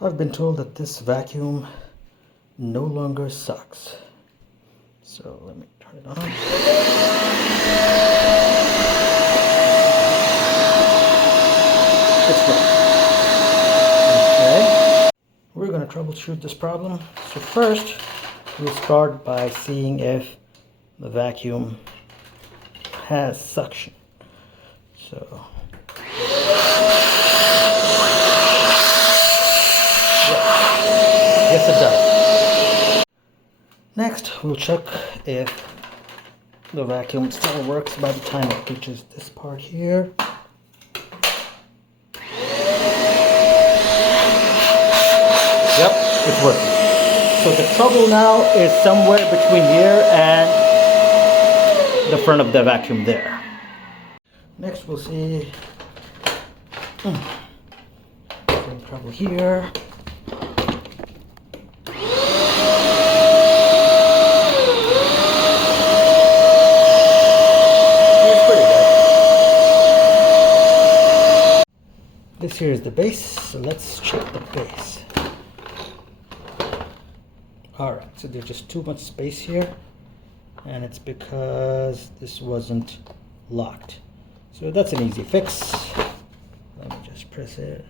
I've been told that this vacuum no longer sucks. So let me turn it on. It's working. Okay. We're going to troubleshoot this problem. So first, we'll start by seeing if the vacuum has suction. So yes, it does. Next, we'll check if the vacuum still works by the time it reaches this part here. Yep, it's working. So the trouble now is somewhere between here and the front of the vacuum there. Next, we'll see some trouble here. This here is the base, so let's check the base. Alright, so there's just too much space here, and it's because this wasn't locked. So that's an easy fix. Let me just press it.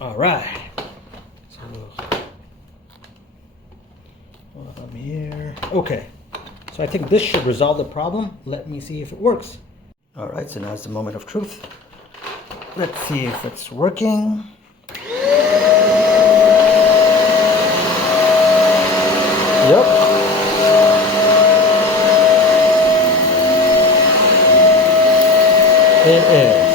Alright. So, I'm here. Okay. So I think this should resolve the problem. Let me see if it works. Alright, so now it's the moment of truth. Let's see if it's working. Yep. It is.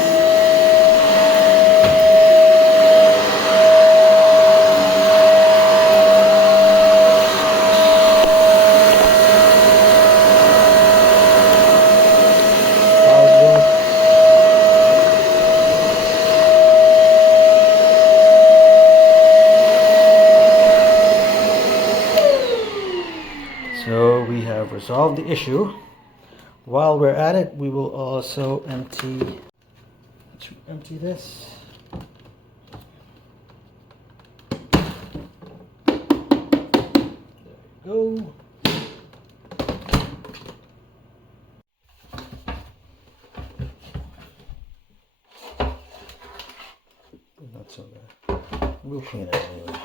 So we have resolved the issue. While we're at it, we will also empty this. There you go. Not so bad. We'll clean it anyway.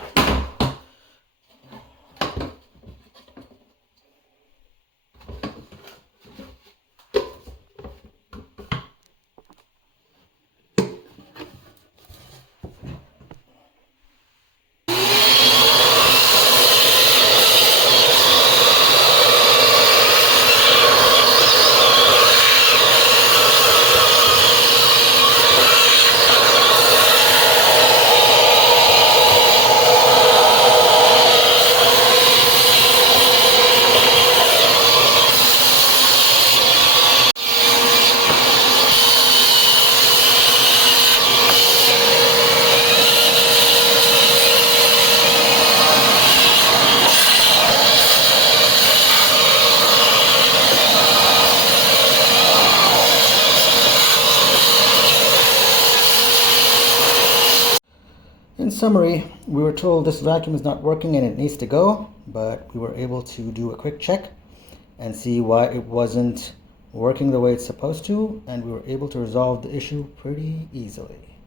In summary, we were told this vacuum is not working and it needs to go, but we were able to do a quick check and see why it wasn't working the way it's supposed to, and we were able to resolve the issue pretty easily.